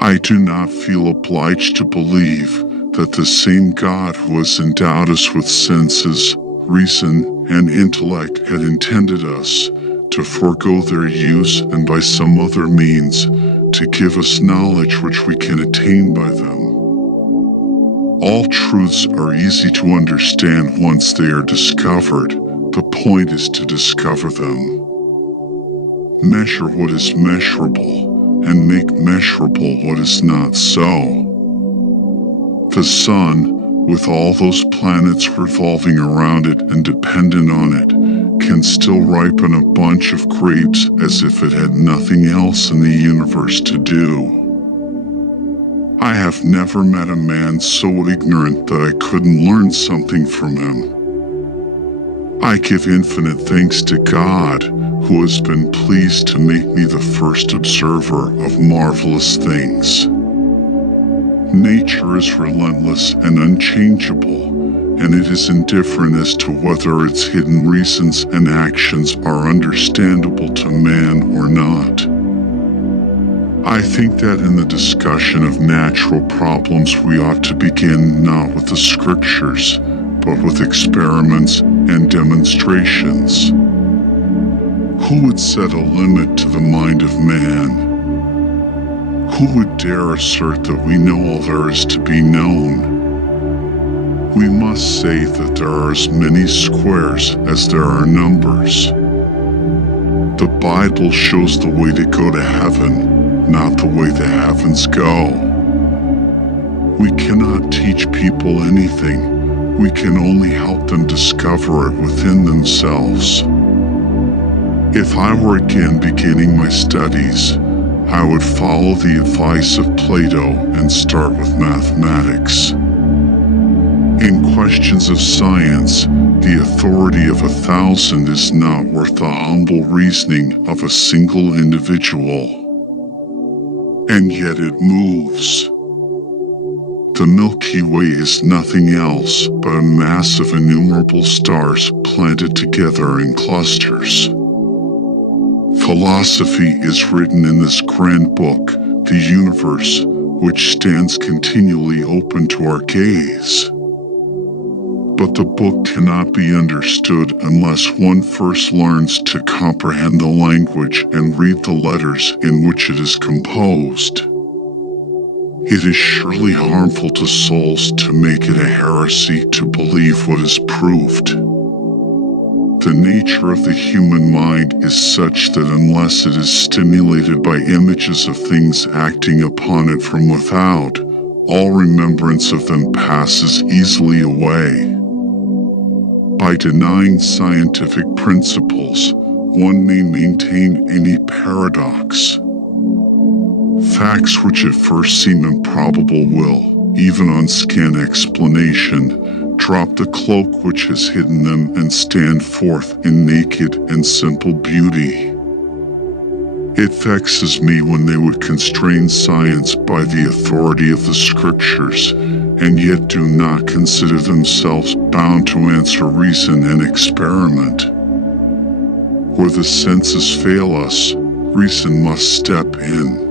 I do not feel obliged to believe that the same God who has endowed us with senses, reason, and intellect had intended us to forego their use and by some other means to give us knowledge which we can attain by them. All truths are easy to understand once they are discovered. The point is to discover them. Measure what is measurable, and make measurable what is not so. The sun, with all those planets revolving around it and dependent on it, can still ripen a bunch of grapes as if it had nothing else in the universe to do. I have never met a man so ignorant that I couldn't learn something from him. I give infinite thanks to God, who has been pleased to make me the first observer of marvelous things. Nature is relentless and unchangeable, and it is indifferent as to whether its hidden reasons and actions are understandable to man or not. I think that in the discussion of natural problems we ought to begin not with the scriptures, but with experiments and demonstrations. Who would set a limit to the mind of man? Who would dare assert that we know all there is to be known? We must say that there are as many squares as there are numbers. The Bible shows the way to go to heaven, not the way the heavens go. We cannot teach people anything. We can only help them discover it within themselves. If I were again beginning my studies, I would follow the advice of Plato and start with mathematics. In questions of science, the authority of 1,000 is not worth the humble reasoning of a single individual. And yet it moves. The Milky Way is nothing else but a mass of innumerable stars planted together in clusters. Philosophy is written in this grand book, the universe, which stands continually open to our gaze. But the book cannot be understood unless one first learns to comprehend the language and read the letters in which it is composed. It is surely harmful to souls to make it a heresy to believe what is proved. The nature of the human mind is such that unless it is stimulated by images of things acting upon it from without, all remembrance of them passes easily away. By denying scientific principles, one may maintain any paradox. Facts which at first seem improbable will, even on scant explanation, drop the cloak which has hidden them and stand forth in naked and simple beauty. It vexes me when they would constrain science by the authority of the scriptures, and yet do not consider themselves bound to answer reason and experiment. Where the senses fail us, reason must step in.